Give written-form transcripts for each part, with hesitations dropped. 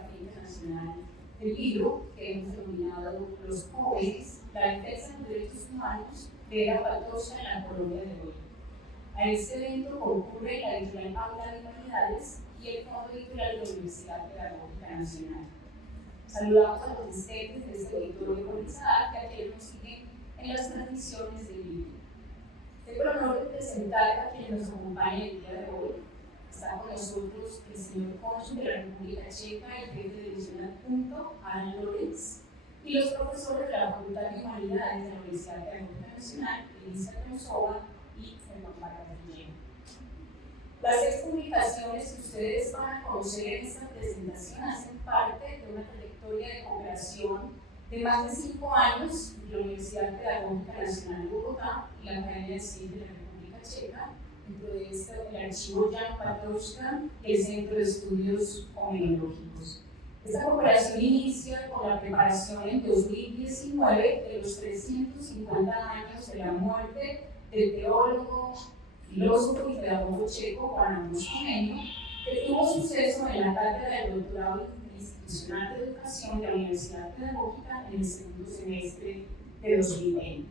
la Feria Internacional del Libro, que hemos denominado Los Jóvenes, la defensa de los derechos humanos de la Patocha en la Colombia de hoy. A este evento concurre la editorial Aula de Humanidades y el Fondo Editorial de la Universidad Pedagógica Nacional. Saludamos a los asistentes de este auditorio por Isaac, que ayer nos siguen en las transmisiones del libro. Tengo el honor de presentar a quienes nos acompañan el día de hoy. Está con nosotros el señor cónsul de la República Checa, el jefe de división adjunto, Alan Lorenz, y los profesores de la Facultad de Humanidades de la Universidad Pedagógica Nacional, Elisa Gonzova y Germán Barranquilla. Las 6 publicaciones que ustedes van a conocer en esta presentación hacen parte de una trayectoria de cooperación de más de 5 años entre la Universidad Pedagógica Nacional de Bogotá y la Academia de Ciencias de la República Checa, dentro de esto el archivo Jan Patočka y el Centro de Estudios Homenológicos. Esta cooperación inicia con la preparación en 2019 de los 350 años de la muerte del teólogo, filósofo y pedagogo checo Juan Amos Comenius, que tuvo suceso en la cátedra del doctorado institucional de educación de la Universidad Pedagógica en el segundo semestre de 2020.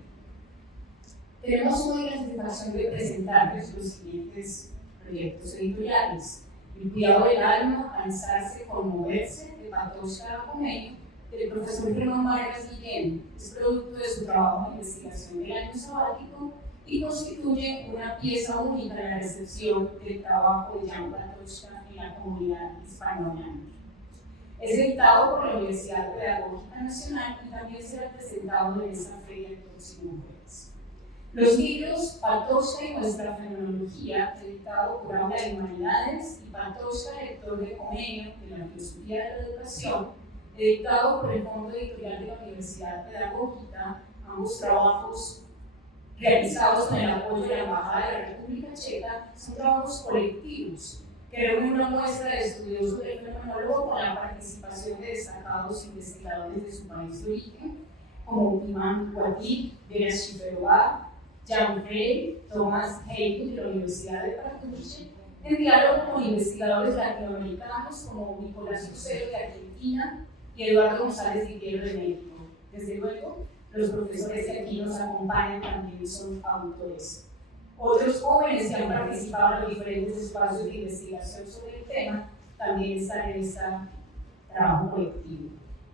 Tenemos hoy la satisfacción de presentarles los siguientes proyectos editoriales: El cuidado del alma, alzarse, conmoverse, de Patočka Comenius, del profesor Germán Vargas Guillén. Es producto de su trabajo de investigación del año sabático y constituye una pieza única en la recepción del trabajo de Jan Patočka en la comunidad hispanohablante. Es editado por la Universidad Pedagógica Nacional y también será presentado en esta feria el próximo jueves. Los libros Patočka y nuestra fenomenología, editado por Aula de Humanidades, y Patočka, lector de Comenius de la filosofía de la educación, editado por el Fondo Editorial de la Universidad Pedagógica, ambos trabajos realizados con el apoyo de la Embajada de la República Checa, son trabajos colectivos que reúnen una muestra de estudiosos del fenomenólogo con la participación de destacados investigadores de su país de origen, como Iman Guatí, Vera Shiferova, Jan Frey, Thomas Haywood de la Universidad de Patočka, en diálogo con investigadores latinoamericanos como Nicolás Lucero de Argentina y Eduardo González Guerrero de México. Desde luego, los profesores que aquí nos acompañan también son autores. Otros jóvenes que han participado en los diferentes espacios de investigación sobre el tema también están en este trabajo colectivo.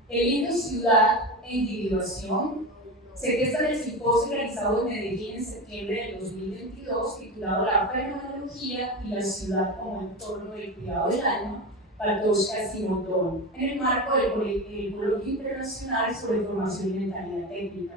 El libro Ciudad e Individuación se gesta en el simposio realizado en Medellín en septiembre del 2022, titulado La Fenomenología y la Ciudad como entorno del cuidado del alma, Patočka Simondón, en el marco del Coloquio Internacional sobre Formación y Mentalidad Técnica.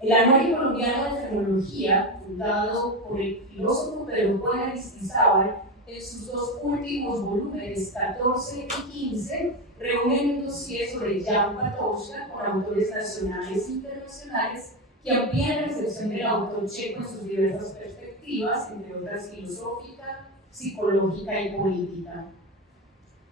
El Anuario Colombiano de Fenomenología, fundado por el filósofo Pedro Juan Aristizábal, en sus 2 últimos volúmenes, 14 y 15, reúnen un dossier sobre Jan Patočka con autores nacionales e internacionales que amplían la recepción del autor checo en sus diversas perspectivas, entre otras filosófica, psicológica y política.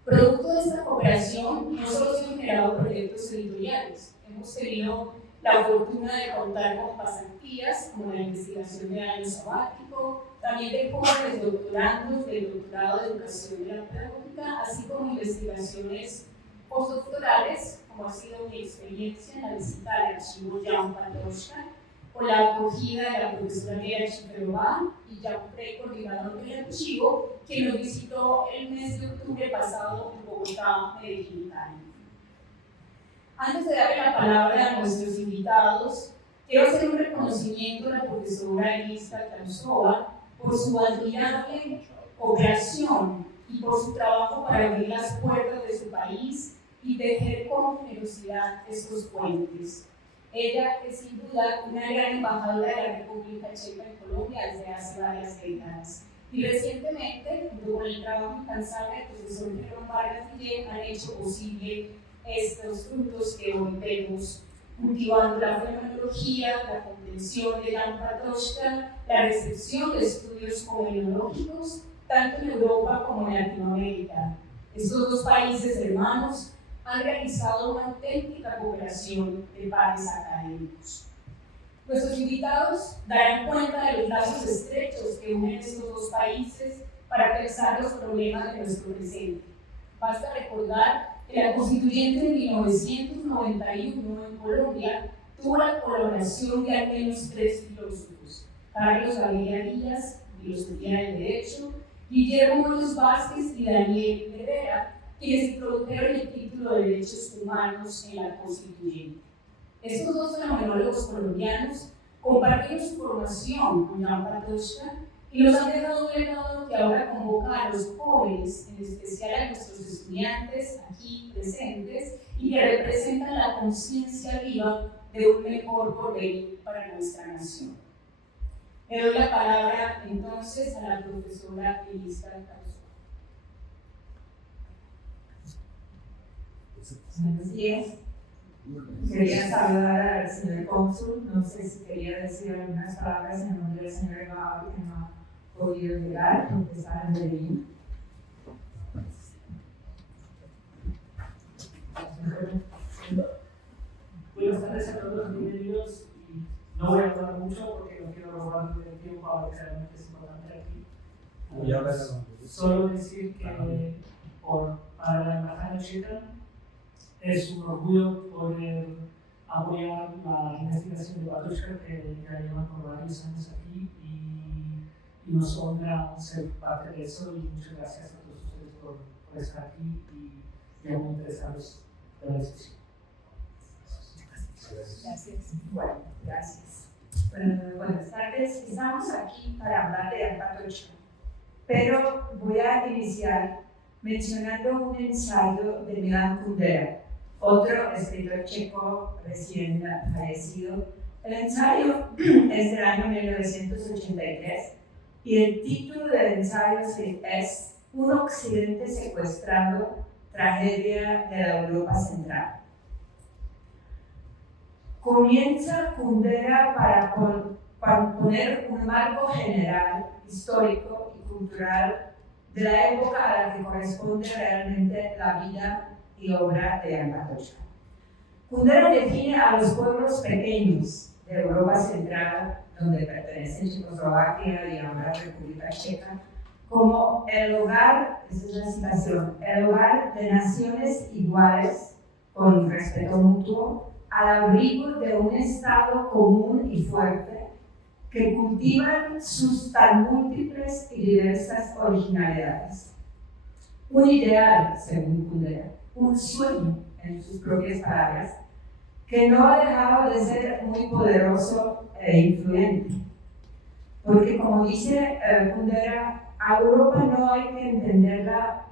Producto de esta cooperación, no solo se han generado proyectos editoriales, hemos tenido la fortuna de contar con pasantías como la investigación de año sabático, también de jóvenes doctorandos del doctorado de educación de la pedagógica, así como investigaciones postdoctorales, como ha sido mi experiencia en la visita al archivo Jan Patočka, con la acogida de la profesora Vera Shiferova y Jan Frey, coordinador del archivo, quien nos visitó el mes de octubre pasado en Bogotá, Medellín, Cali. Antes de darle la palabra a nuestros invitados, quiero hacer un reconocimiento a la profesora Elisa Gonzova por su admirable cooperación y por su trabajo para abrir las puertas de su país y tejer con generosidad estos puentes. Ella es sin duda una gran embajadora de la República Checa en Colombia desde hace varias décadas. Y recientemente, junto con el trabajo incansable del profesor Germán Vargas Guillén, han hecho posible estos frutos que hoy vemos, cultivando la fenomenología, la comprensión de Jan Patočka, la recepción de estudios homenológicos, tanto en Europa como en Latinoamérica. Estos 2 países hermanos han realizado una auténtica cooperación de pares académicos. Nuestros invitados darán cuenta de los lazos estrechos que unen estos 2 países para pensar los problemas de nuestro presente. Basta recordar que la constituyente de 1991 en Colombia tuvo la colaboración de al menos 3 filósofos: Carlos Gaviria Díaz, Filosofía del Derecho, Guillermo Muñoz Vázquez y Daniel Herrera, quienes introdujeron el título de Derechos Humanos en la Constituyente. Estos dos fenomenólogos colombianos compartieron su formación con Jan Patočka y nos han dejado un legado que ahora convoca a los jóvenes, en especial a nuestros estudiantes aquí presentes, y que representan la conciencia viva de un mejor porvenir para nuestra nación. Le doy la palabra entonces a la profesora Elisa Caruso. Buenos días. Quería saludar al señor cónsul, no sé si quería decir algunas palabras en nombre del señor Gavi, que no ha podido llegar, porque está en Berlín. Buenas tardes a todos, bienvenidos. Y no voy a hablar mucho porque no quiero robar el tiempo a lo que realmente es importante aquí. Solo decir que para la Embajada checa es un orgullo poder apoyar la investigación de Patočka, que ya llevan por varios años aquí, y nos honra ser parte de eso. Y muchas gracias a todos ustedes por estar aquí y muy interesados en la discusión. Gracias. Bueno, gracias. Buenas tardes. Estamos aquí para hablar de Patočka, pero voy a iniciar mencionando un ensayo de Milan Kundera, otro escritor checo recién fallecido. El ensayo es del año 1983 y el título del ensayo es Un Occidente secuestrado, tragedia de la Europa Central. Comienza Kundera para poner un marco general, histórico y cultural de la época a la que corresponde realmente la vida y obra de Jan Patočka. Kundera define a los pueblos pequeños de Europa Central, donde pertenecen Checoslovaquia y ahora República Checa, como el hogar, esa es la citación, el hogar de naciones iguales, con respeto mutuo, al abrigo de un Estado común y fuerte, que cultivan sus tan múltiples y diversas originalidades. Un ideal, según Kundera, un sueño, en sus propias palabras, que no ha dejado de ser muy poderoso e influyente. Porque, como dice Kundera, a Europa no hay que entenderla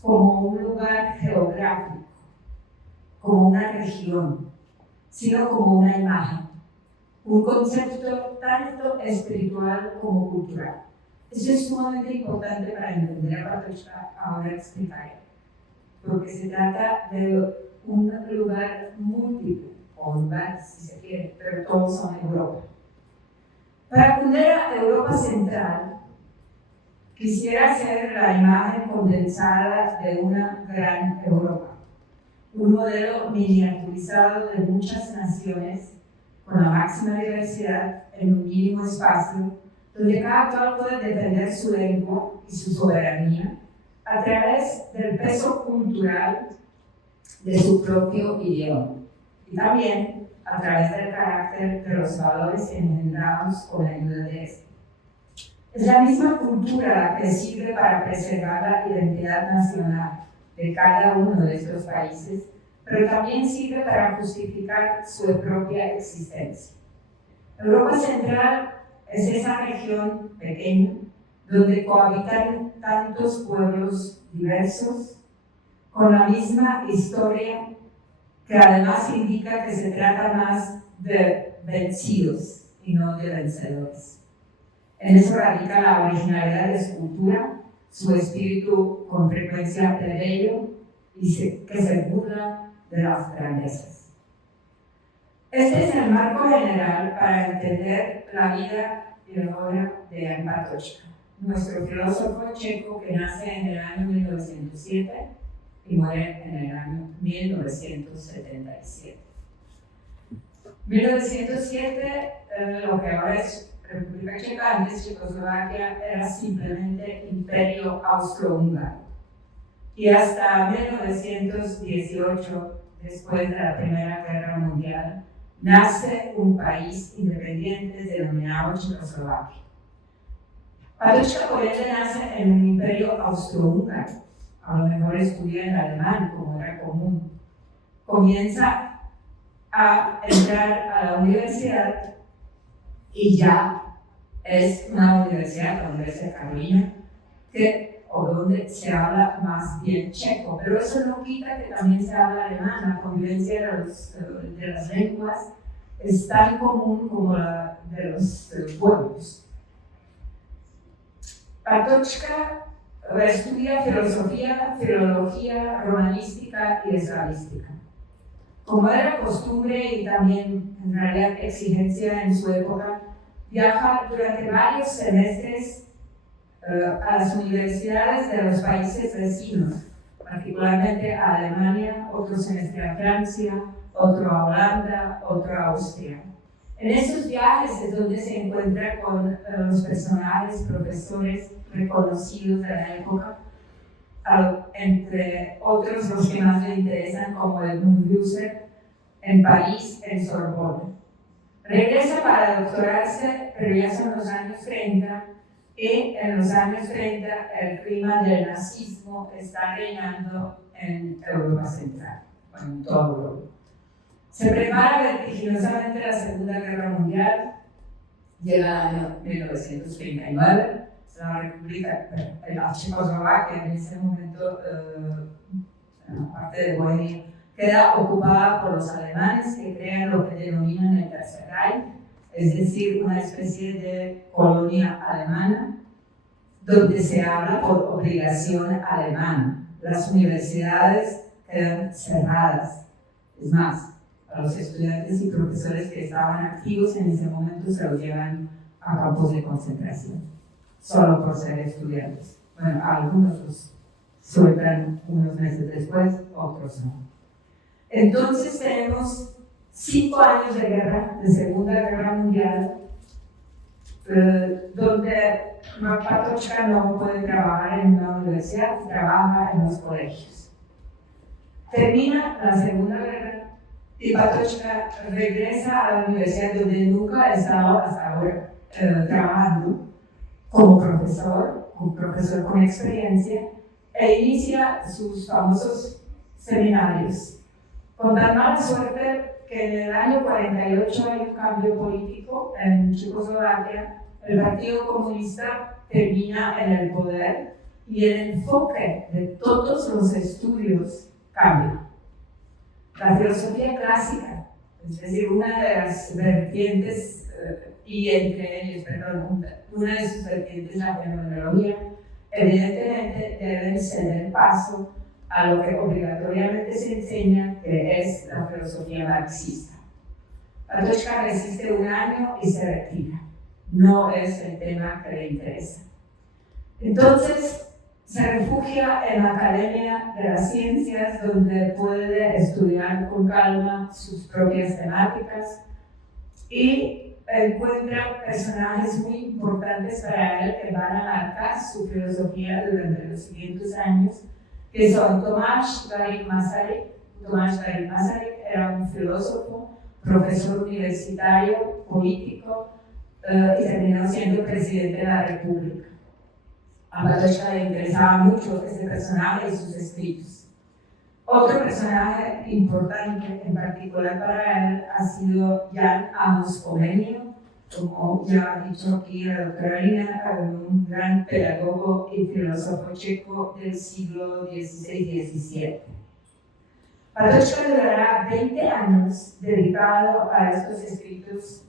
como un lugar geográfico, como una región, sino como una imagen, un concepto tanto espiritual como cultural. Eso es sumamente importante para entender a Patočka, ahora explicaré, porque se trata de un lugar múltiple, o lugar si se quiere, pero todos son Europa. Para Kundera, Europa Central quisiera ser la imagen condensada de una gran Europa, un modelo miniaturizado de muchas naciones con la máxima diversidad en un mínimo espacio, donde cada cual puede defender su lengua y su soberanía a través del peso cultural de su propio idioma y también a través del carácter de los valores engendrados con la ayuda de este. Es la misma cultura la que sirve para preservar la identidad nacional de cada uno de estos países, pero también sirve para justificar su propia existencia. Europa Central es esa región pequeña donde cohabitan tantos pueblos diversos con la misma historia, que además indica que se trata más de vencidos y no de vencedores. En eso radica la originalidad de su cultura, su espíritu con frecuencia plebeyo y que se burla de las grandezas. Este es el marco general para entender la vida y la obra de Jan Patočka, nuestro filósofo checo que nace en el año 1907 y muere en el año 1977. 1907, lo que ahora es República Checa, antes Checoslovaquia, era simplemente Imperio Austrohúngaro. y hasta 1918, después de la Primera Guerra Mundial, nace un país independiente denominado Checoslovaquia. Patočka Kojetle nace en un imperio austrohúngaro, a lo mejor estudia en alemán, como era común. Comienza a entrar a la universidad y ya es una universidad, la Universidad de Carolina, donde se habla más bien checo, pero eso no quita que también se habla alemán. La convivencia de las lenguas es tan común como la de los pueblos. Patočka estudia filosofía, filología, romanística y eslavística. Como era costumbre y también en realidad exigencia en su época, viaja durante varios semestres a las universidades de los países vecinos, particularmente a Alemania, otro semestre a Francia, otro a Holanda, otro a Austria. En esos viajes es donde se encuentra con los personajes, profesores reconocidos de la época, entre otros los que más le interesan, como Edmund Husserl en París, en Sorbona. Regresa para doctorarse, pero ya son los años 30, y en los años 30 el clima del nazismo está reinando en Europa Central, en toda Europa. Se prepara vertiginosamente la Segunda Guerra Mundial, llega el año 1939, la República, la Checoslovaquia en ese momento, la parte de Bohemia, queda ocupada por los alemanes, que crean lo que denominan el Tercer Reich, es decir, una especie de colonia alemana, donde se habla por obligación alemana. Las universidades quedan cerradas. Es más, a los estudiantes y profesores que estaban activos en ese momento se los llevan a campos de concentración, solo por ser estudiantes. Bueno, algunos los sueltan unos meses después, otros no. Entonces tenemos 5 años de guerra, de Segunda Guerra Mundial, donde Patočka no puede trabajar en una universidad, trabaja en los colegios. Termina la Segunda Guerra y Patočka regresa a la universidad donde nunca ha estado hasta ahora trabajando como profesor con experiencia, e inicia sus famosos seminarios. Con tan mala suerte que en el año 48 hay un cambio político en Checoslovaquia, el Partido Comunista termina en el poder y el enfoque de todos los estudios cambia. La filosofía clásica, es decir, una de las vertientes, y entre ellos, perdón, una de sus vertientes, la fenomenología, evidentemente deben ceder paso a lo que obligatoriamente se enseña, que es la filosofía marxista. Patočka resiste un año y se retira. No es el tema que le interesa. Entonces, se refugia en la Academia de las Ciencias, donde puede estudiar con calma sus propias temáticas y encuentra personajes muy importantes para él que van a marcar su filosofía durante los siguientes años, que son Tomáš Garrigue Masaryk. Tomáš Garrigue Masaryk era un filósofo, profesor universitario, político, y terminó siendo presidente de la República. A Patočka le interesaba mucho este personaje y sus escritos. Otro personaje importante, en particular para él, ha sido Jan Amos Komenio, como ya ha dicho aquí la doctora Lina, un gran pedagogo y filósofo checo del siglo XVI-XVII. Patočka durará 20 años dedicado a estos escritos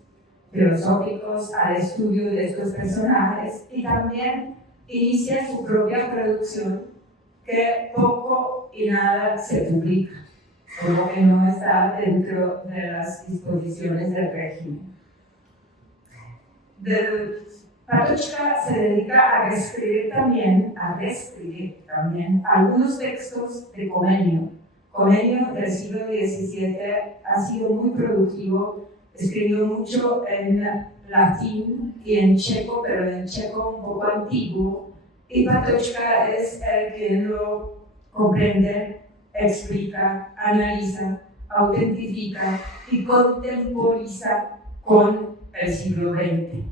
filosóficos, al estudio de estos personajes, y también inicia su propia producción, que poco y nada se publica, como que no está dentro de las disposiciones del régimen. Patočka se dedica a reescribir también algunos textos de Komenio. Komenio del siglo XVII ha sido muy productivo, escribió mucho en latín y en checo, pero en checo un poco antiguo, y Patočka es el que lo comprende, explica, analiza, autentifica y contemporiza con el siglo XX.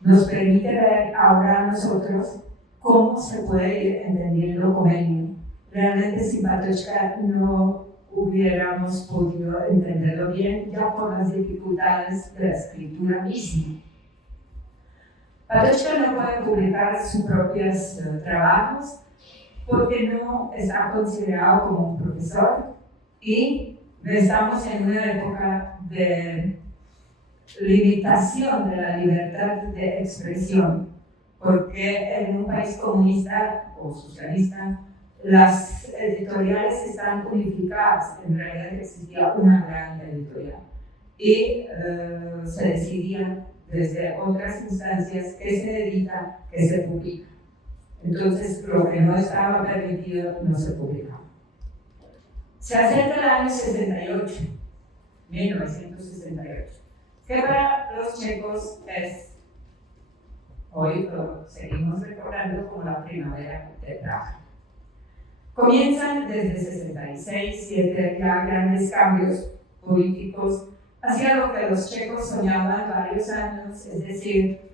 Nos permite ver ahora a nosotros cómo se puede ir entendiendo Comenius. Realmente sin Patočka no hubiéramos podido entenderlo bien, ya por las dificultades de la escritura misma. Patočka no puede publicar sus propios trabajos porque no está considerado como un profesor y estamos en una época de limitación de la libertad de expresión, porque en un país comunista o socialista las editoriales están unificadas, en realidad existía una gran editorial y se decidía desde otras instancias que se edita, que se publica. Entonces, lo que no estaba permitido no se publicaba. Se acerca el año 68, 1968, que para los checos es, hoy lo seguimos recordando como la primavera de Praga. Comienzan desde 66, 7 ya grandes cambios políticos hacia lo que los checos soñaban varios años, es decir,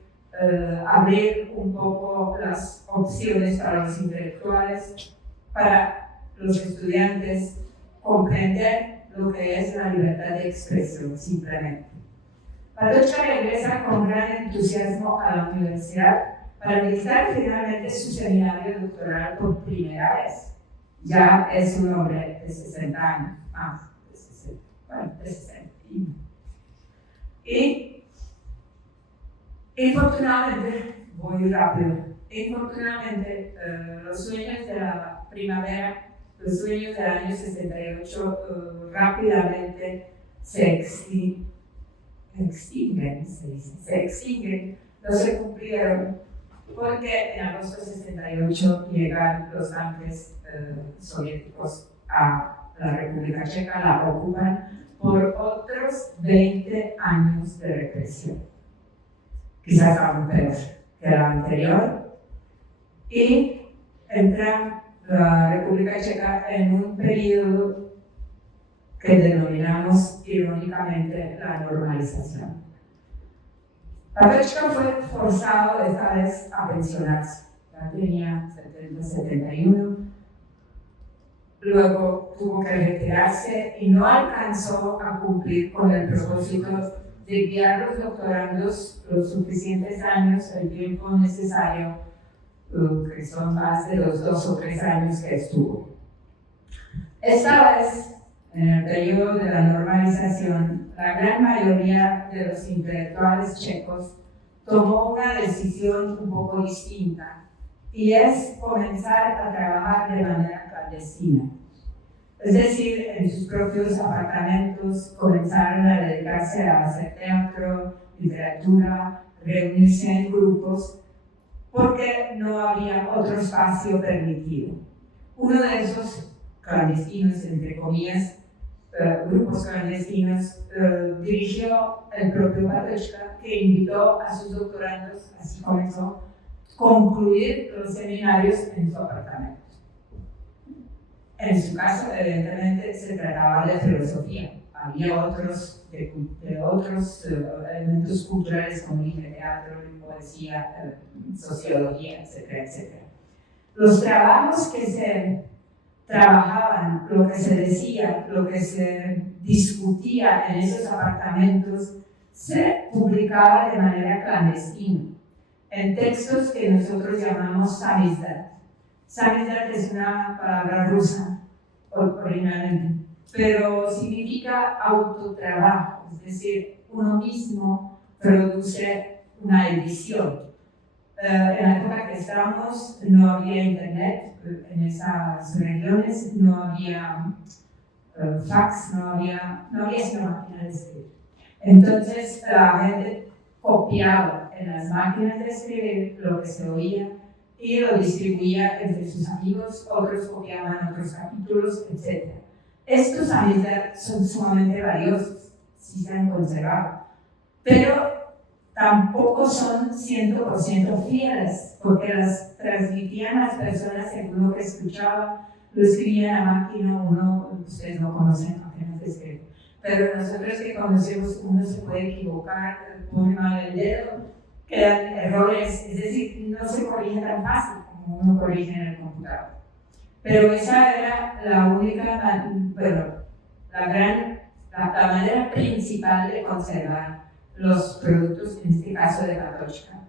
abrir un poco las opciones para los intelectuales, para los estudiantes, comprender lo que es la libertad de expresión simplemente. Patočka regresa con gran entusiasmo a la universidad para dictar finalmente su seminario doctoral por primera vez. Ya es un hombre de 60 años, más de 60, bueno, de 60. Y infortunadamente, voy rápido, infortunadamente los sueños de la primavera, los sueños del año 68 rápidamente se extinguen, no se cumplieron, porque en agosto de 68 llegan los tanques soviéticos a la República Checa, la ocupan por otros 20 años de represión, quizás aún peor que la anterior, y entra la República Checa en un periodo que denominamos irónicamente la normalización. Patočka fue forzado esta vez a pensionarse, ya tenía 70, 71, luego tuvo que retirarse y no alcanzó a cumplir con el propósito de guiar a los doctorandos los suficientes años, el tiempo necesario, que son más de los 2 o 3 años que estuvo. Esta vez, en el periodo de la normalización, la gran mayoría de los intelectuales checos tomó una decisión un poco distinta, y es comenzar a trabajar de manera clandestina. Es decir, en sus propios apartamentos comenzaron a dedicarse a hacer teatro, literatura, reunirse en grupos, porque no había otro espacio permitido. Uno de esos clandestinos, entre comillas, grupos clandestinos, dirigió el propio Patočka, que invitó a sus doctorandos, así comenzó, concluir los seminarios en su apartamento. En su caso, evidentemente, se trataba de filosofía. Había otros elementos culturales como teatro, poesía, sociología, etcétera, etcétera. Los trabajos que se trabajaban, lo que se decía, lo que se discutía en esos apartamentos, se publicaba de manera clandestina, en textos que nosotros llamamos samizdat. Samizdat es una palabra rusa, originalmente, pero significa autotrabajo, es decir, uno mismo produce una edición. En la época que estamos no había internet, en esas regiones no había fax, no había sino máquina de escribir. Entonces la gente copiaba en las máquinas de escribir lo que se oía y lo distribuía entre sus amigos, otros copiaban otros capítulos, etc. Estos amistades son sumamente valiosos, si se han conservado, pero tampoco son 100% fieles, porque las transmitían las personas según lo que escuchaban, lo escribían a máquina, uno, ustedes no conocen apenas escribir. Pero nosotros que conocemos, uno se puede equivocar, pone mal el dedo, quedan errores, es decir, no se corrige tan fácil como uno corrige en el computador. Pero esa era la única, bueno, la manera principal de conservar los productos, en este caso de Patochka.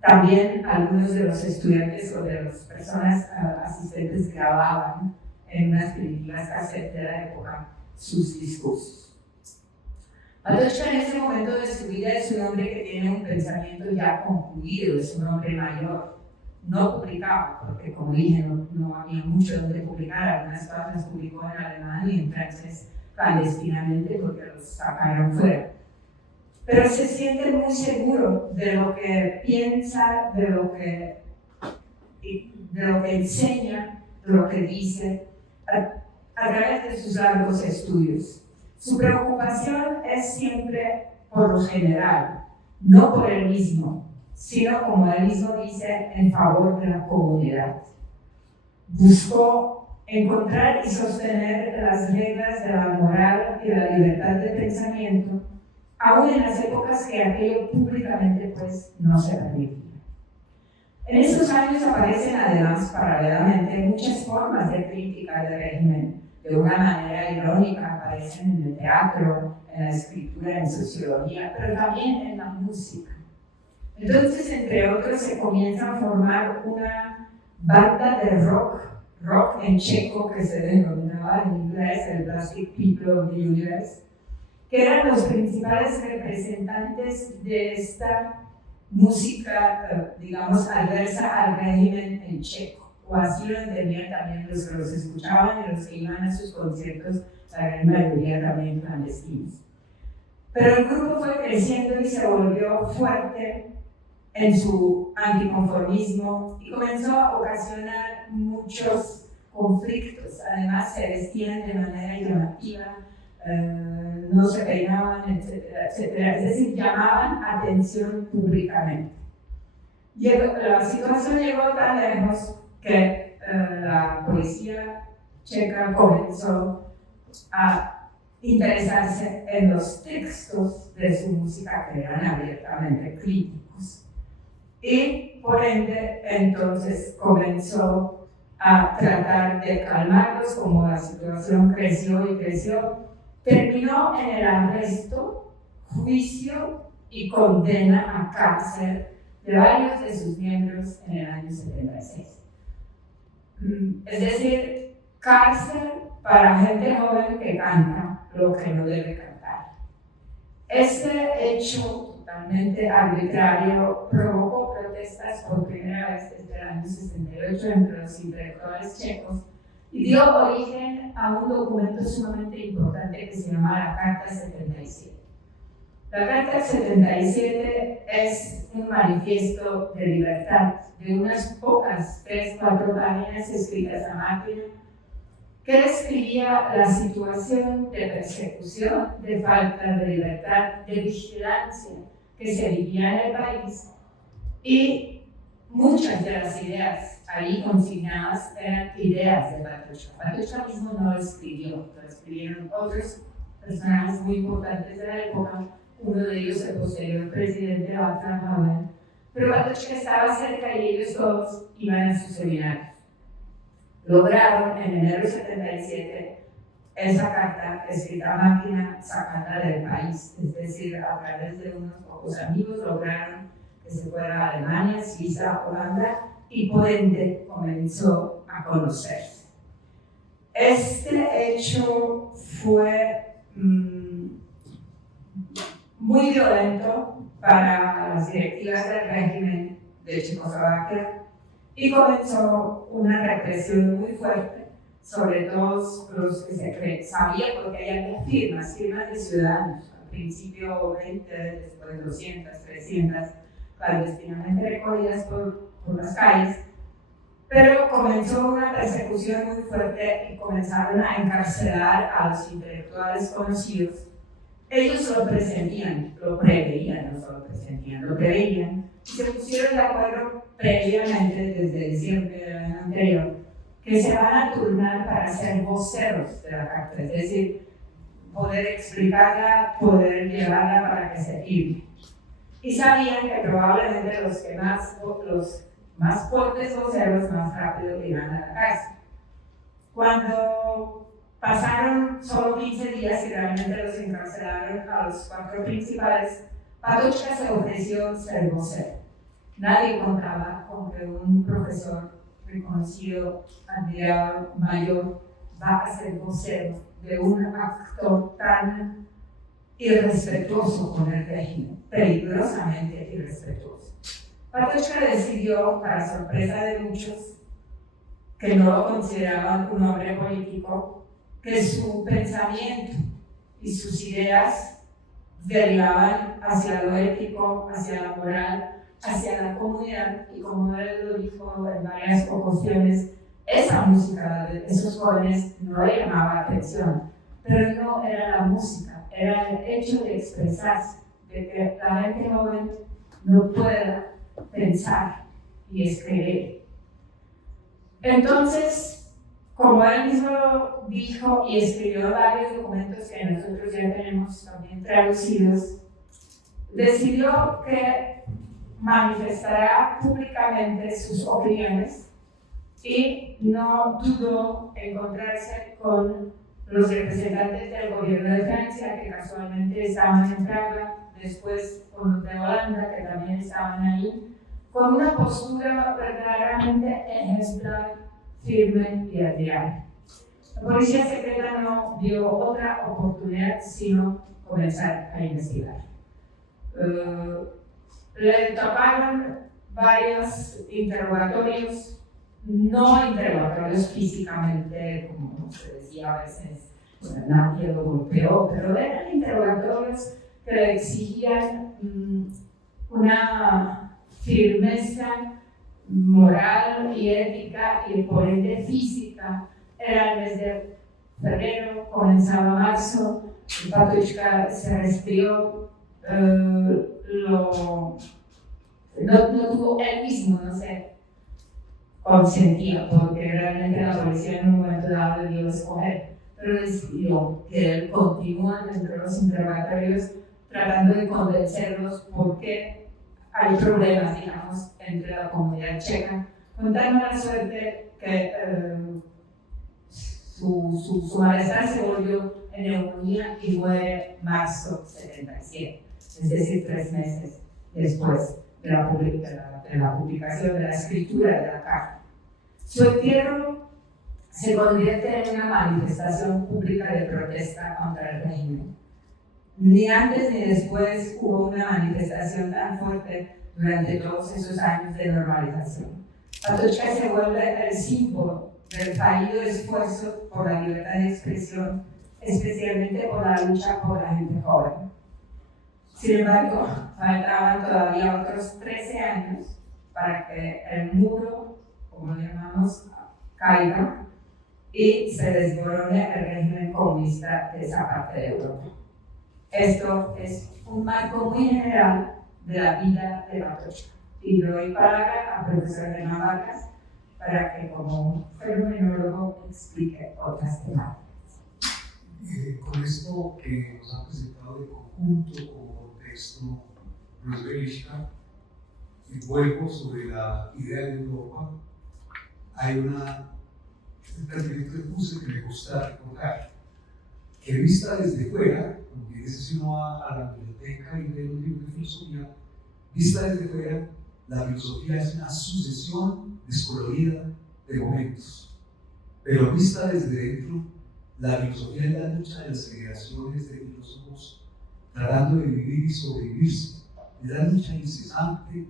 También algunos de los estudiantes o de las personas asistentes grababan en unas primitivas cassettes de la época sus discursos. Patochka en ese momento de su vida es un hombre que tiene un pensamiento ya concluido, es un hombre mayor, no publicado, porque como dije, no había mucho donde publicar, algunas cosas las publicó en alemán y en francés clandestinamente porque los sacaron fuera. Pero se siente muy seguro de lo que piensa, de lo que enseña, de lo que dice, a través de sus largos estudios. Su preocupación es siempre por lo general, no por él mismo, sino, como él mismo dice, en favor de la comunidad. Buscó encontrar y sostener las reglas de la moral y de la libertad de pensamiento, aún en las épocas que aquello públicamente pues no se permitía. En esos años aparecen además paralelamente muchas formas de crítica del régimen. De una manera irónica aparecen en el teatro, en la escritura, en sociología, pero también en la música. Entonces, entre otros, se comienza a formar una banda de rock en checo que se denominaba en inglés el Plastic People of the Universe, que eran los principales representantes de esta música, digamos, adversa al régimen en checo, o así lo entendían también los que los escuchaban y los que iban a sus conciertos, la gran mayoría también clandestinos. Pero el grupo fue creciendo y se volvió fuerte en su anticonformismo y comenzó a ocasionar muchos conflictos. Además, se vestían de manera llamativa, no se peinaban, etcétera, etcétera. Es decir, llamaban atención públicamente. La situación llegó tan lejos que la policía checa comenzó a interesarse en los textos de su música, que eran abiertamente críticos. Y por ende, entonces comenzó a tratar de calmarlos. Como la situación creció y creció, terminó en el arresto, juicio y condena a cárcel de varios de sus miembros en el año 76. Es decir, cárcel para gente joven que canta lo que no debe cantar. Este hecho totalmente arbitrario provocó protestas por primera vez desde el año 68 entre los intelectuales checos y dio origen a un documento sumamente importante que se llama la Carta 77. La Carta 77 es un manifiesto de libertad de unas pocas, 3-4 páginas escritas a máquina, que describía la situación de persecución, de falta de libertad, de vigilancia que se vivía en el país, y muchas de las ideas ahí consignadas eran ideas de Patochka. Patochka mismo no lo escribió, lo escribieron otros personajes muy importantes de la época, uno de ellos el posterior presidente Václav Havel, pero Patochka estaba cerca y ellos todos iban a sus seminarios. Lograron en enero de 77 esa carta escrita a máquina sacarla del país, es decir, a través de unos pocos amigos lograron que se fuera a Alemania, Suiza, Holanda, y por ende comenzó a conocerse. Este hecho fue muy violento para las directivas del régimen de Checoslovaquia y comenzó una represión muy fuerte sobre todos los que se sabía, porque había firmas de ciudadanos, al principio 20, después 200, 300, clandestinamente recogidas por las calles, pero comenzó una persecución muy fuerte y comenzaron a encarcelar a los intelectuales conocidos. Ellos lo presentían, lo preveían, no solo presentían, lo preveían, y se pusieron de acuerdo previamente, desde diciembre del año anterior, que se van a turnar para ser voceros de la carta, es decir, poder explicarla, poder llevarla para que se firme. Y sabían que probablemente los más fuertes voceros más rápido iban a la cárcel. Cuando pasaron solo 15 días y realmente los encarcelaron a los 4 principales, Patočka se ofreció ser vocero. Nadie contaba con que un profesor reconocido, admirado, mayor, va a ser vocero de un actor tan irrespetuoso con el régimen, peligrosamente irrespetuoso. Patočka decidió, para sorpresa de muchos, que no lo consideraban un hombre político, que su pensamiento y sus ideas derivaban hacia lo ético, hacia la moral, hacia la comunidad, y como él lo dijo en varias ocasiones, esa música de esos jóvenes no le llamaba la atención, pero no era la música, era el hecho de expresarse, de que la gente joven no pueda pensar y escribir. Entonces, como él mismo dijo y escribió varios documentos que nosotros ya tenemos también traducidos, decidió que manifestará públicamente sus opiniones y no dudó en encontrarse con los representantes del gobierno de Francia, que casualmente estaban en Praga, después con los de Holanda, que también estaban ahí, con una postura verdaderamente ejemplar, firme y admirable. La policía secreta no vio otra oportunidad sino comenzar a investigar. Le tocaron varios interrogatorios, no interrogatorios físicamente, como se decía a veces, nadie lo golpeó, pero eran interrogatorios que le exigían una firmeza moral y ética y por ende física. Era el mes de febrero, comenzaba marzo, Patočka se resfrió, no tuvo él mismo, no sé, consentía, porque realmente la policía en un momento dado debió escoger, pero decidió que él continúa dentro de los interrogatorios tratando de convencerlos porque hay problemas, digamos, entre la comunidad checa, con tan mala suerte que su malestar se volvió en neumonía y muere en marzo 77, es decir, 3 meses después de la publicación, de la escritura de la carta. Su entierro se convierte en una manifestación pública de protesta contra el régimen. Ni antes ni después hubo una manifestación tan fuerte durante todos esos años de normalización. Patočka se vuelve el símbolo del fallido esfuerzo por la libertad de expresión, especialmente por la lucha por la gente joven. Sin embargo, faltaban todavía otros 13 años para que el muro, como lo llamamos, caiga y se desmorone el régimen comunista de esa parte de Europa. Esto es un marco muy general de la vida de Patočka. Y doy palabra al profesor Germán Vargas para que como fenomenólogo explique otras temáticas. Con esto que nos han presentado de conjunto como contexto Rozbelichka, vuelvo sobre la idea de Europa. Hay un planteamiento que puse que me gusta recordar, que vista desde fuera, como que dice si uno va a la biblioteca y lee un libro de filosofía, vista desde fuera, la filosofía es una sucesión descolorida de momentos, pero vista desde dentro, la filosofía es la lucha de las generaciones de filósofos tratando de vivir y sobrevivirse, es la lucha incesante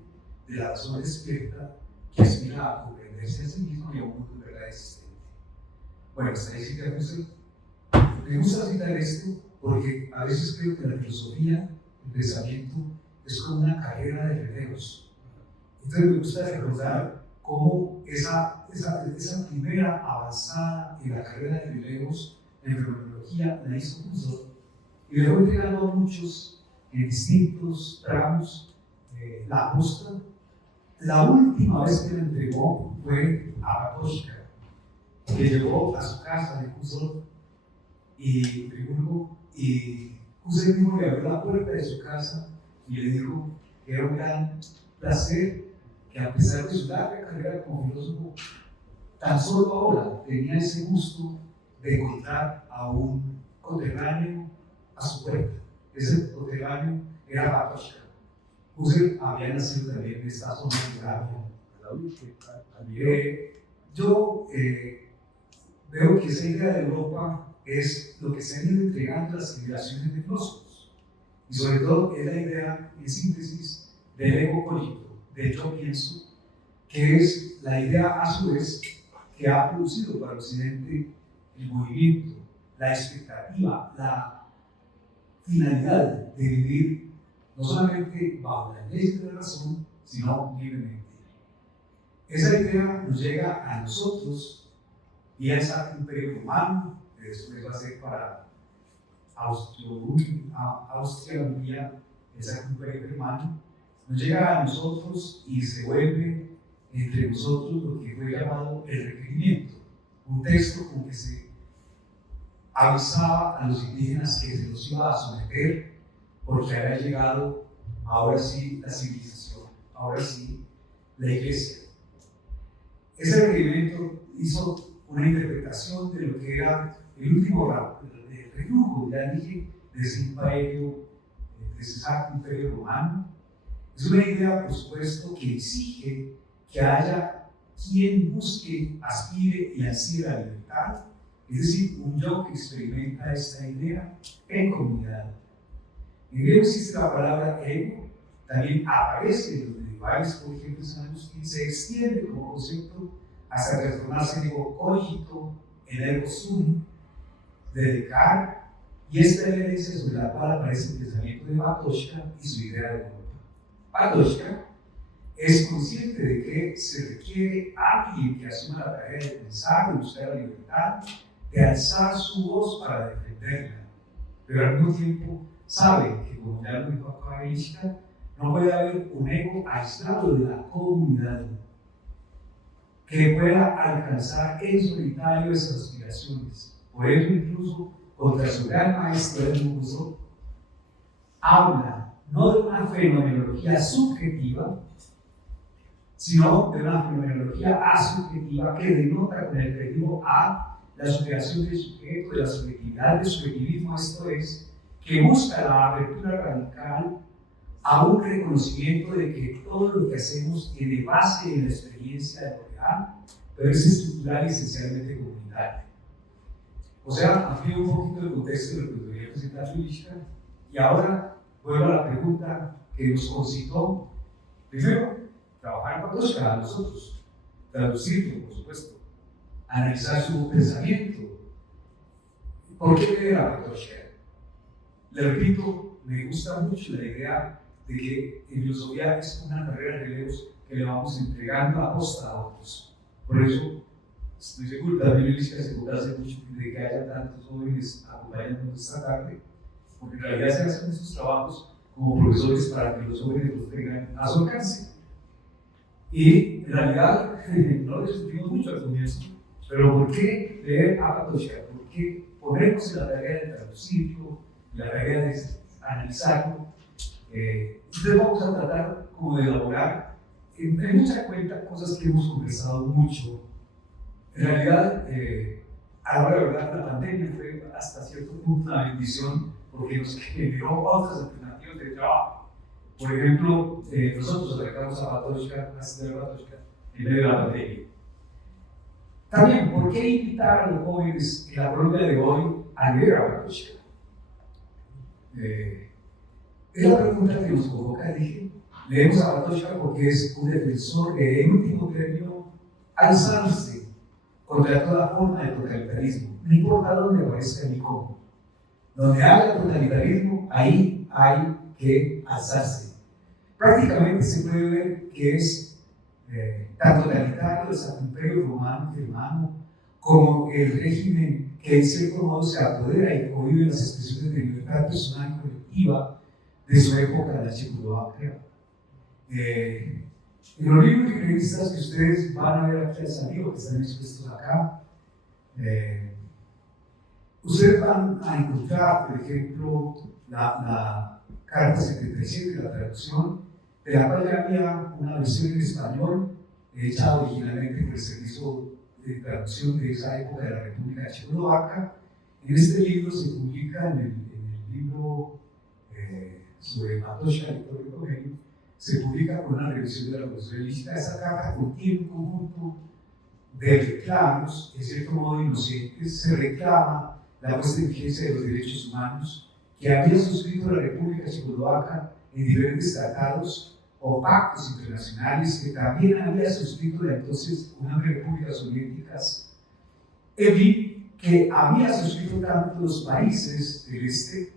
de la razón despierta que aspira a comprenderse a sí mismo y a un mundo de verdad existente. Bueno, hasta ahí sí que me gusta citar esto porque a veces creo que la filosofía, el pensamiento, es como una carrera de relevos. Entonces me gusta recordar cómo esa primera avanzada en la carrera de relevos en fenomenología la hizo Husserl, y luego entregando a muchos en distintos tramos la posta. La última vez que la entregó fue a Patočka, que llegó a su casa de Husserl y Friburgo, y Husserl mismo le abrió la puerta de su casa y le dijo que era un gran placer que, a pesar de su larga carrera como filósofo, tan solo ahora tenía ese gusto de encontrar a un conterráneo a su puerta. Ese conterráneo era Patočka. Husserl había nacido también en esta zona de Gravia. Yo veo que esa idea de Europa es lo que se han ido entregando a las generaciones de filósofos, y sobre todo es la idea, en síntesis, del ego político, del yo pienso, que es la idea a su vez que ha producido para Occidente el movimiento, la expectativa, la finalidad de vivir no solamente bajo la ley de la razón, sino libremente. Esa idea nos llega a nosotros y a ese imperio romano, que después va a ser para Austria-Hungría, ese imperio germano, nos llega a nosotros y se vuelve entre nosotros lo que fue llamado el requerimiento, un texto con que se avisaba a los indígenas que se los iba a someter porque había llegado ahora sí la civilización, ahora sí la iglesia. Ese requerimiento hizo una interpretación de lo que era el último reflujo, ya dije, de ese imperio, de ese sacro imperio romano. Es una idea, por supuesto, que exige que haya quien busque, aspire y ansíe la libertad, es decir, un yo que experimenta esta idea en comunidad. En griego existe la palabra ego, también aparece en los medievales, por ejemplo, en San Agustín, se extiende como concepto hasta transformarse en ego cogito, en ego sum, de Descartes, y esta es la herencia sobre la cual aparece el pensamiento de Patočka y su idea de Europa. Patočka es consciente de que se requiere alguien que asuma la tarea de pensar, de buscar la libertad, de alzar su voz para defenderla, pero al mismo tiempo sabe que, como ya lo dijo acá Ishka, no puede haber un ego aislado de la comunidad que pueda alcanzar en solitario esas aspiraciones. Por eso, incluso contra su gran maestro del mundo, habla no de una fenomenología subjetiva, sino de una fenomenología asubjetiva que denota con el prefijos a la superación del sujeto, de la subjetividad, del subjetivismo, esto es, que busca la apertura radical a un reconocimiento de que todo lo que hacemos tiene base en la experiencia de lo real, pero es estructural y esencialmente comunitario. O sea, amplío un poquito el contexto de lo que nos venía presentando Ishka, y ahora vuelvo a la pregunta que nos concitó. Primero, trabajar en Patočka a nosotros, traducirlo, por supuesto, analizar su pensamiento. ¿Por qué leer a Patočka? Le repito, me gusta mucho la idea de que en filosofía es una carrera de relevos que le vamos entregando a posta a otros. Por eso, estoy seguro que también Ishka se hace mucho de que haya tantos jóvenes acompañándonos esta tarde, porque en realidad se hacen esos trabajos como profesores para que los jóvenes los tengan a su alcance. Y en realidad no lo discutimos mucho al comienzo, pero ¿por qué leer a Patočka? ¿Por qué ponernos en la tarea de traducirlo, la tarea de analizarlo? Entonces vamos a tratar como de elaborar en mucha cuenta cosas que hemos conversado mucho. En realidad, a la hora de verdad, la pandemia fue hasta cierto punto una bendición porque nos generó otras alternativas de trabajo. Por ejemplo, nosotros acercamos a Patočka, a estudiar Patočka en medio de la pandemia. También, ¿por qué invitar a los jóvenes en la Colombia de hoy a leer a Patočka? Es la pregunta que nos convoca. Dije, leemos a Patočka porque es un defensor que, en último término, alzarse contra toda forma de totalitarismo, no importa dónde aparezca ni cómo. Donde haya totalitarismo, ahí hay que alzarse. Prácticamente se puede ver que es tan totalitario el Sacro Imperio Romano Germano como el régimen que en cierto modo se apodera y cohibe las expresiones de libertad personal y colectiva de su época en la Checoslovaquia. En los libros y revistas que ustedes van a ver aquí al salir, que están expuestos acá, Ustedes van a encontrar, por ejemplo, la Carta 77, la traducción, de la cual ya había una versión en español hecha originalmente por el servicio de traducción de esa época de la República Checoslovaca. En este libro se publica, en el libro sobre Patočka y Víctor Eugenio, se publica con una revisión de la profesora Lícita. Esta carta contiene un conjunto de reclamos, en cierto modo inocentes. Se reclama la puesta en vigencia de los derechos humanos que había suscrito la República Checoslovaca en diferentes tratados o pactos internacionales que también había suscrito la entonces Unión de Repúblicas Soviéticas, en fin, que había suscrito tanto los países del este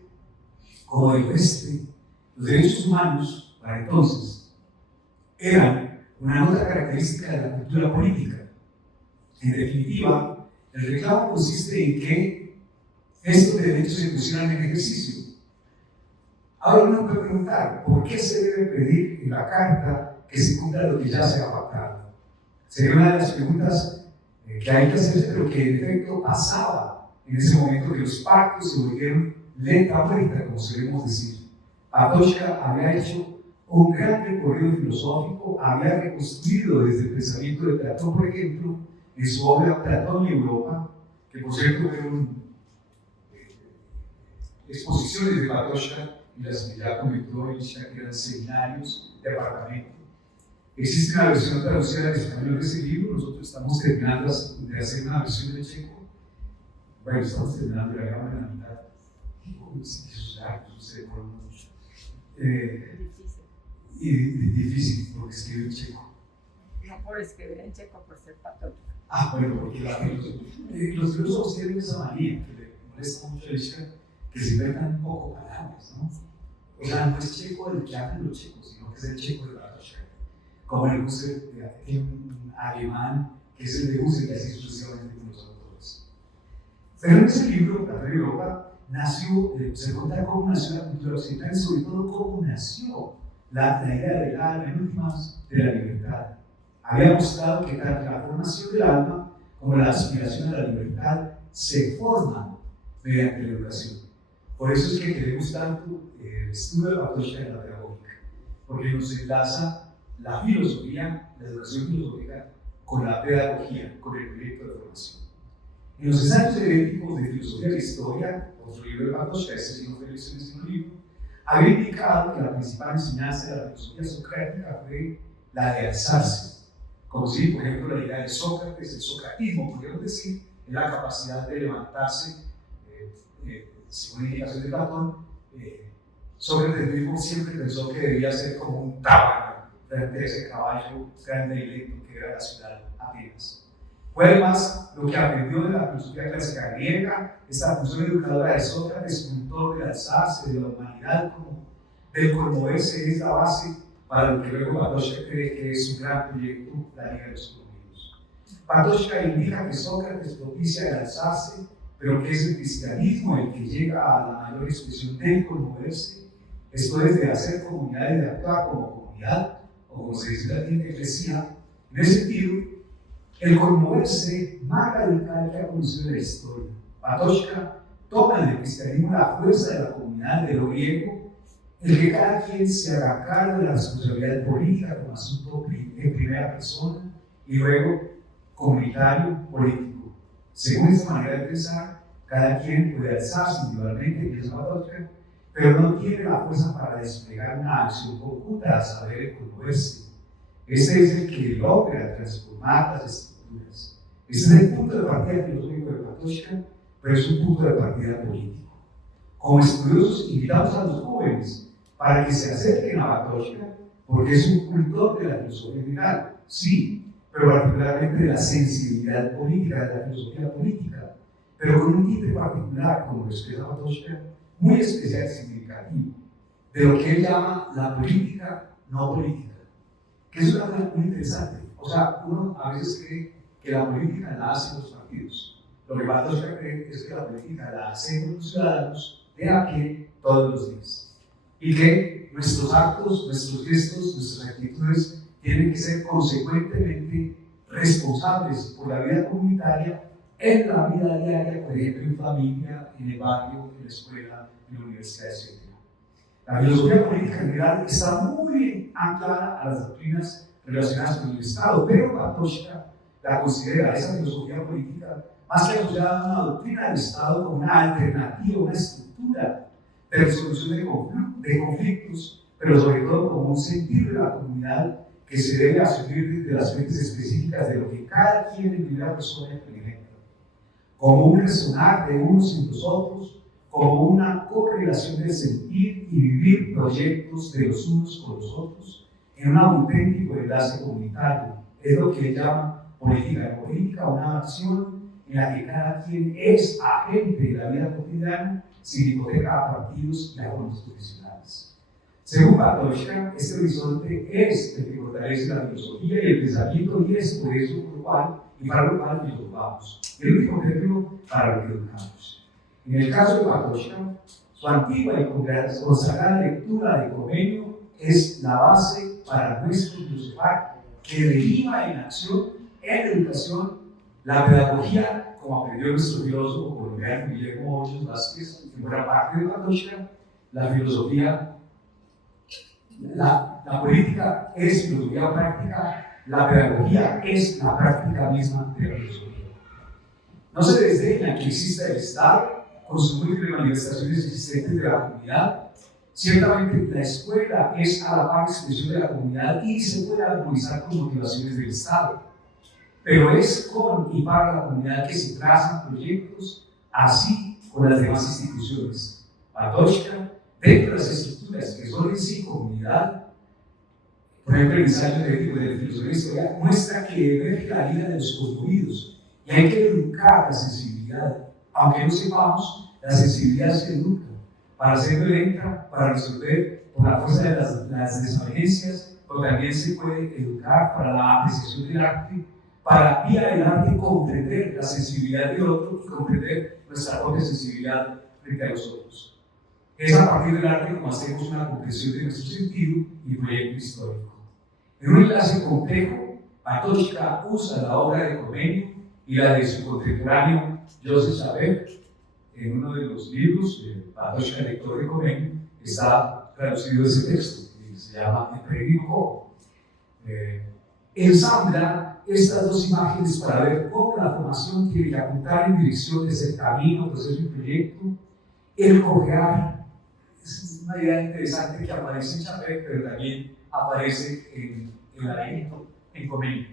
como del oeste. Los derechos humanos, para entonces, eran una nota característica de la cultura política. En definitiva, el reclamo consiste en que estos derechos se pusieran en ejercicio. Ahora uno puede preguntar, ¿por qué se debe pedir en la carta que se cumpla lo que ya se ha pactado? Sería una de las preguntas que hay que hacerse, pero que en efecto pasaba en ese momento, que los pactos se volvieron lenta vuelta, como solemos decir. Patočka había hecho un gran recorrido filosófico, había reconstruido desde el pensamiento de Platón, por ejemplo, en su obra Platón y Europa, que por cierto fueron exposiciones de Patočka y las que ya comentó Ilya, que eran seminarios de apartamento. Existe una versión traducida al español de ese libro. Nosotros estamos terminando de hacer una versión de checo. Bueno, estamos terminando, la gama de la mitad. Y difícil, porque escribe en checo. No por escribir en checo, por ser Patočka. Bueno, porque los filósofos tienen esa manía que le molesta mucho a Ilya, que se inventan un poco palabras, ¿no? O sea, no es checo el que hablan los checos, sino que es el checo de Patočka. Como el Husserl, tiene un alemán que es el de Husserl, y así sucesivamente con los autores. Pero en ese libro, Platón y Europa, nació, se cuenta cómo nació la cultura occidental y sobre todo cómo nació la idea del alma, en últimas, de la libertad. Había mostrado que tanto la formación del alma como la aspiración a la libertad se forman mediante la educación. Por eso es que queremos tanto el estudio de Patočka en la pedagógica, porque nos enlaza la filosofía, la educación filosófica, con la pedagogía, con el proyecto de formación. En los ensayos heréticos de filosofía de la historia, otro libro de Patočka, este sí no fue lección, este libro, había indicado que la principal enseñanza de la filosofía socrática fue la de alzarse. Como si, por ejemplo, la idea de Sócrates, el socratismo, podríamos decir, es la capacidad de levantarse, según indicación de Platón. Sócrates mismo siempre pensó que debía ser como un tábano frente a ese caballo grande y lento que era la ciudad Atenas. Fue además lo que aprendió de la filosofía clásica griega, esta función educadora de Sócrates, cultor del alzarse, de la humanidad, del conmoverse, es la base para lo que luego Patočka cree que es un gran proyecto, la Liga de los Comunistas. Patočka indica que Sócrates propicia el alzarse, pero que es el cristianismo el que llega a la mayor expresión del conmoverse, esto es de hacer comunidad y de actuar como comunidad, o como se dice también en iglesia. En ese sentido, el conmoverse más radical que ha conocido la historia. Patočka toma del cristianismo la fuerza de la comunidad, de lo griego, el que cada quien se haga cargo de la responsabilidad política como asunto en primera persona y luego comunitario, político. Según esta manera de pensar, cada quien puede alzarse individualmente, piensa Patočka, pero no tiene la fuerza para desplegar una acción conjunta, a saber, el conmoverse. Este es el que logra transformar las estructuras. Este es el punto de partida filosófico de Patočka, pero es un punto de partida político. Como estudiosos, invitamos a los jóvenes para que se acerquen a Patočka, porque es un cultor de la filosofía general, sí, pero particularmente de la sensibilidad política, de la filosofía política, pero con un tinte particular, como lo expresa Patočka, muy especial y significativo, de lo que él llama la política no política, que es una cosa muy interesante. O sea, uno a veces cree que la política la hacen los partidos. Lo que Patočka cree es que la política la hacemos los ciudadanos de a pie todos los días. Y que nuestros actos, nuestros gestos, nuestras actitudes tienen que ser consecuentemente responsables por la vida comunitaria en la vida diaria, por ejemplo, en familia, en el barrio, en la escuela, en la universidad, etc. La filosofía política en general está muy anclada a las doctrinas relacionadas con el Estado, pero Patočka la considera esa filosofía política más que asociada a una doctrina del Estado como una alternativa, una estructura de resolución de conflictos, pero sobre todo como un sentir de la comunidad que se debe asumir desde las fuentes específicas de lo que cada quien en primera persona experimenta, como un resonar de unos en los otros, como una correlación del sentir y vivir proyectos de los unos con los otros en un auténtico enlace comunitario. Es lo que él llama política. La política, una acción en la que cada quien es agente de la vida cotidiana sin hipoteca a partidos y a fondos profesionales. Según Patočka, este horizonte es el que fortalece la filosofía y el pensamiento, y es por eso por lo cual y para lo cual nos educamos. El último término para lo que educamos. En el caso de Patočka, su antigua y consagrada lectura de Comenio es la base para nuestro filosofar, que deriva en acción, en educación, la pedagogía, como aprendió nuestro filósofo colombiano Guillermo Hoyos Vázquez, en buena parte de Patočka, la filosofía, la política es filosofía práctica, la pedagogía es la práctica misma de la filosofía. No se desdeña que exista el Estado con sus múltiples manifestaciones existentes de la comunidad. Ciertamente la escuela es a la par expresión de la comunidad y se puede armonizar con motivaciones del Estado, pero es con y para la comunidad que se trazan proyectos, así con las demás instituciones. Patočka, dentro de las estructuras que son en sí comunidad, por ejemplo, el ensayo ético de la filosofía historia muestra que emerge la vida de los conmovidos y hay que educar la sensibilidad. Aunque no sepamos, la sensibilidad se educa para ser violenta, para resolver por la fuerza de las desavenencias, pero también se puede educar para la apreciación del arte, para vía del arte comprender la sensibilidad del otro y comprender nuestra propia sensibilidad frente a los otros. Es a partir del arte como hacemos una comprensión de nuestro sentido y proyecto histórico. En un enlace complejo, Patočka usa la obra de Comenio y la de su contemporáneo Joseph Chabert. En uno de los libros, Patočka, el lector de Comenio, está traducido ese texto, que se llama El peregrino. Ensambla estas dos imágenes para ver cómo la formación tiene que apuntar en dirección de ese camino, proceso y proyecto. El cojear es una idea interesante que aparece en Chabert, pero también aparece en Comenio.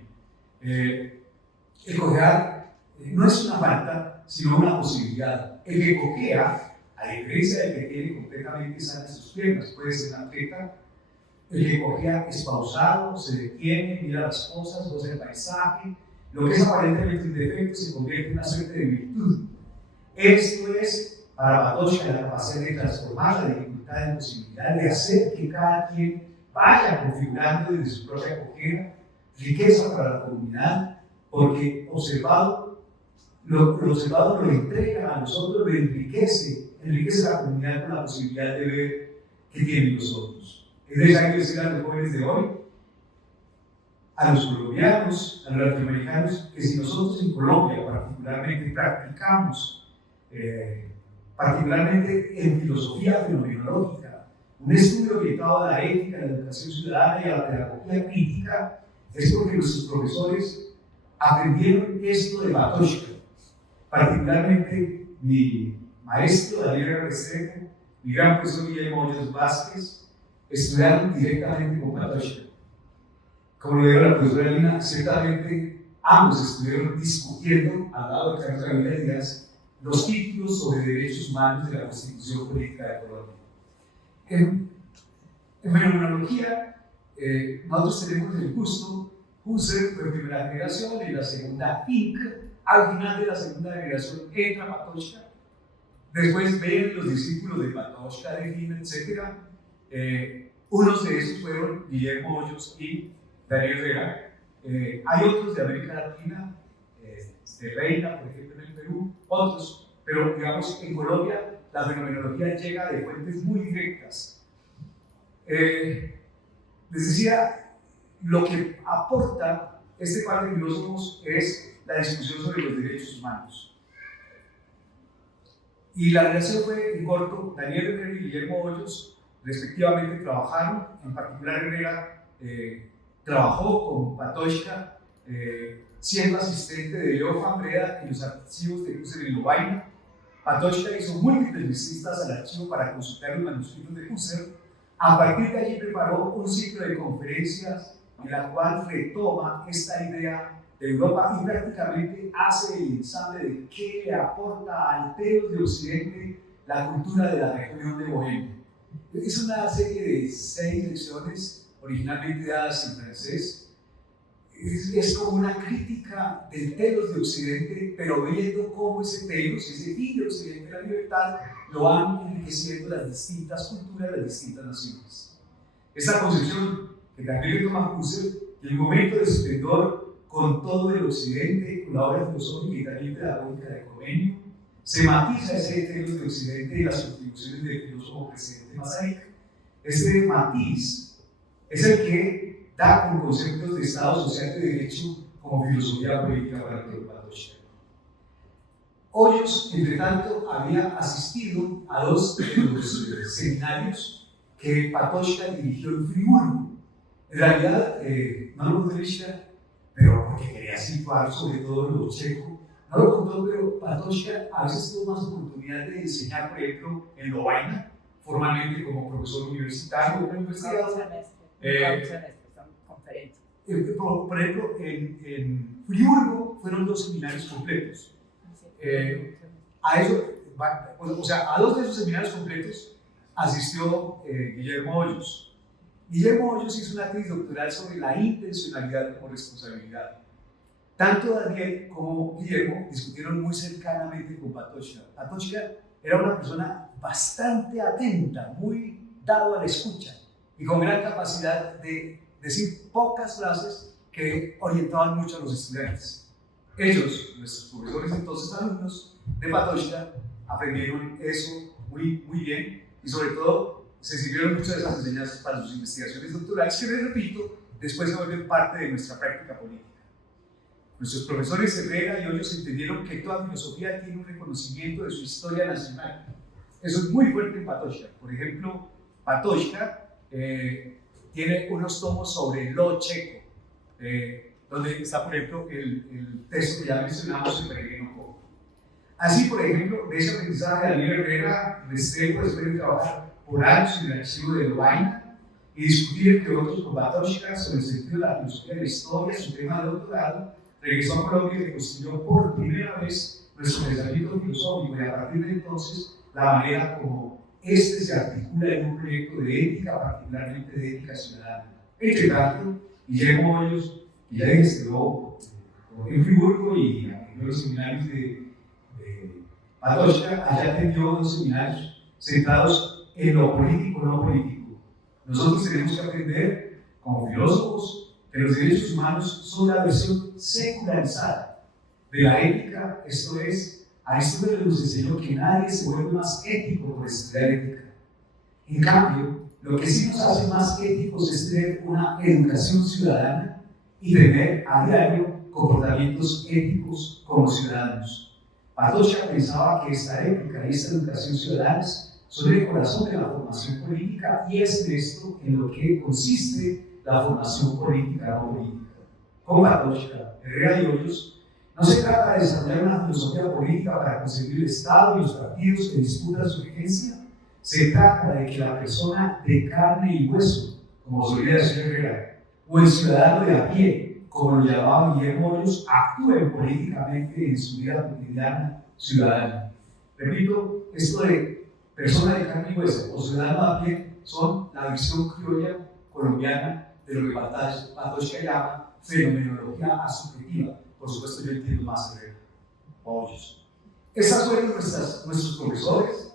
El cojear no es una falta, sino una posibilidad. El que cojea, a diferencia del que tiene completamente sanas sus piernas, puede ser un atleta. El que cojea es pausado, se detiene, mira las cosas, goza el paisaje. Lo que es aparentemente un defecto se convierte en una suerte de virtud. Esto es, para Patočka, la capacidad de transformar la dificultad en posibilidad, de hacer que cada quien vaya configurando desde su propia cojera riqueza para la comunidad, porque lo observado lo entrega a nosotros, lo enriquece la comunidad con la posibilidad de ver qué tienen los otros. Es necesario decir a los jóvenes de hoy, a los colombianos, a los latinoamericanos, que si nosotros en Colombia particularmente practicamos, particularmente en filosofía fenomenológica, un estudio orientado a la ética, a la educación ciudadana y a la pedagogía crítica, es porque nuestros profesores aprendieron esto de Patočka. Particularmente mi maestro Daniel Restrepo, mi gran profesor Guillermo Hoyos Vázquez, estudiaron directamente con Patočka. Como lo dijo la profesora Lina, ciertamente ambos estuvieron discutiendo al lado de Carlos Gabriel Díaz los títulos sobre derechos humanos de la Constitución Política de Colombia. En fenomenología, nosotros tenemos el gusto. Husserl fue primera generación y la segunda Fink. Al final de la segunda generación entra Patočka. Después ven los discípulos de Patočka, de Fink, etc. Unos de esos fueron Guillermo Hoyos y Daniel Herrera. Hay otros de América Latina, de Reina, por ejemplo, en el Perú, otros, pero digamos en Colombia la fenomenología llega de fuentes muy directas. Les decía, lo que aporta este par de filósofos es la discusión sobre los derechos humanos. Y la relación fue, en corto, Daniel Herrera y Guillermo Hoyos respectivamente trabajaron, en particular Herrera trabajó con Patočka, siendo asistente de Leo Fambreda en los archivos de Husserl en Lovaina. Patočka hizo múltiples visitas al archivo para consultar los manuscritos de Husserl. A partir de allí preparó un ciclo de conferencias en la cual retoma esta idea de Europa y prácticamente hace el ensamble de qué le aporta al telos de Occidente la cultura de la región de Bohemia. Es una serie de 6 lecciones originalmente dadas en francés. Es como una crítica del telos de Occidente, pero viendo cómo ese telos, ese fin de Occidente, la libertad, lo van enriqueciendo las distintas culturas, las distintas naciones. Esta concepción que también retoma Husserl, el momento de esplendor con todo el Occidente, con la obra filosófica y también pedagógica de Comenius, se matiza ese telos de Occidente y las contribuciones del filósofo presidente Masaryk. Este matiz es el que da con conceptos de Estado social de derecho como filosofía política para Patočka. Hoyos, entre tanto, había asistido a 2 de los seminarios que Patočka dirigió en Friburgo. En realidad, no lo pude visitar, pero porque quería situar sobre todo lo checo. No lo contó, pero Patočka a veces tuvo más oportunidad de enseñar, por ejemplo, en Lovaina, formalmente como profesor universitario, como investigador. Por ejemplo, en Friburgo fueron 2 seminarios completos. A 2 de esos seminarios completos asistió Guillermo Hoyos. Guillermo Hoyos hizo una tesis doctoral sobre la intencionalidad como responsabilidad. Tanto Daniel como Guillermo discutieron muy cercanamente con Patočka. Patočka era una persona bastante atenta, muy dado a la escucha y con gran capacidad de decir pocas frases que orientaban mucho a los estudiantes. Ellos, nuestros profesores, entonces alumnos de Patočka, aprendieron eso muy bien y sobre todo se sirvieron muchas de esas enseñanzas para sus investigaciones doctorales que, les repito, después se vuelven parte de nuestra práctica política. Nuestros profesores Herrera y Hoyos entendieron que toda filosofía tiene un reconocimiento de su historia nacional. Eso es muy fuerte en Patočka. Por ejemplo, Patočka tiene unos tomos sobre lo checo, donde está, por ejemplo, el texto que ya mencionamos, el Peregrino Cojo. Así, por ejemplo, de ese aprendizaje de Daniel Herrera, Restrepo, después de trabajar por años en el archivo de Lovaina y discutir entre otros con Patočka sobre el sentido de la filosofía de la historia, su tema de doctorado, regresó a Colombia y reconstruyó por primera vez nuestro pensamiento filosófico y a partir de entonces la manera como este se articula en un proyecto de ética, particularmente de ética ciudadana. Entre tanto, Guillermo Hoyos, que ya estudió en Friburgo y en los seminarios de Patočka, allá atendió 2 seminarios centrados en lo político, no político. Nosotros tenemos que aprender, como filósofos, que los derechos humanos son la versión secularizada de la ética, esto es, Aristóteles nos enseñó que nadie se vuelve más ético por estudiar ética. En cambio, lo que sí nos hace más éticos es tener una educación ciudadana y tener a diario comportamientos éticos como ciudadanos. Patočka pensaba que esta ética y esta educación ciudadanas son el corazón de la formación política y es en esto en lo que consiste la formación política no política. Con Patočka, Herrera y Hoyos, no se trata de desarrollar una filosofía política para conseguir el Estado y los partidos que disputan su vigencia. Se trata de que la persona de carne y hueso, como solía decir Herrera, o el ciudadano de a pie, como lo llamaba Guillermo Hoyos, actúen políticamente en su vida cotidiana ciudadana. Repito, esto de persona de carne y hueso o ciudadano de a pie son la visión criolla colombiana de lo que Patočka llama fenomenología asubjetiva. Por supuesto, yo entiendo más Herrera o Hoyos. Estas fueron nuestros profesores.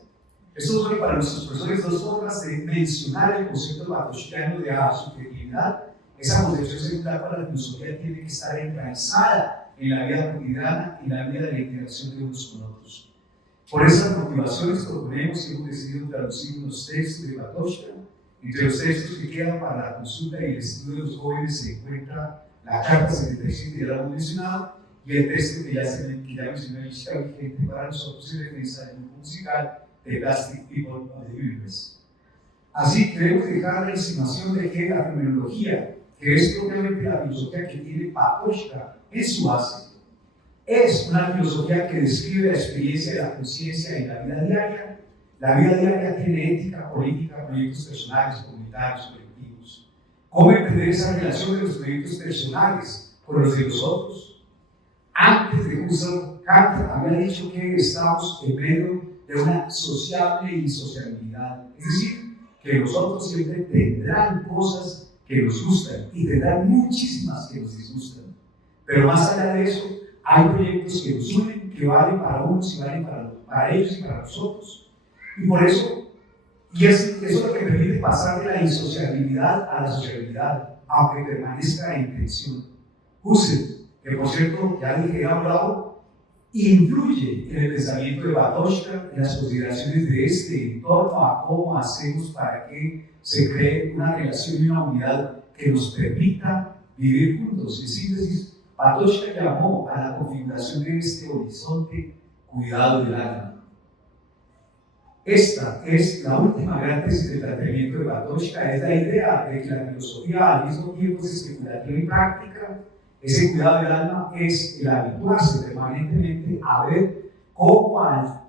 Estos son para nuestros profesores 2 formas de mencionar el concepto patočkiano de asubjetividad. Esa concepción secular para la filosofía tiene que estar enraizada en la vida cotidiana y la vida de la interacción de unos con otros. Por esas motivaciones proponemos y hemos decidido traducir unos textos de Patočka. Entre los textos que quedan para la consulta y el estudio de los jóvenes se encuentra la Carta 77 ya la hemos mencionado, y el texto que ya mencioné, vigente para nosotros en defensa del grupo musical de Plastic People of the Universe. Así queremos dejar la insinuación de que la fenomenología, que es propiamente la filosofía que tiene Patočka en su base, es una filosofía que describe la experiencia de la conciencia en la vida diaria. La vida diaria tiene ética, política, proyectos personales, comunitarios, colectivos. ¿Cómo entender esa relación de los proyectos personales con los de los otros? Antes de Husserl, Kant había dicho que estamos en medio de una sociable insociabilidad, es decir, que los otros siempre tendrán cosas que nos gustan y tendrán muchísimas que nos disgustan. Pero más allá de eso, hay proyectos que nos unen, que valen para unos y valen para ellos y para nosotros. Y por eso, eso es lo que permite pasar de la insociabilidad a la sociabilidad, aunque permanezca en tensión. Husserl, que por cierto, ya dije, he hablado, influye en el pensamiento de Patočka, en las consideraciones de este en torno a cómo hacemos para que se cree una relación y una unidad que nos permita vivir juntos. En síntesis, Patočka llamó a la configuración de este horizonte cuidado del alma. Esta es la última gran tesis del planteamiento de Patočka, es la idea de que la filosofía al mismo tiempo es especulativa y práctica. Ese cuidado del alma es el habituarse permanentemente a ver cómo al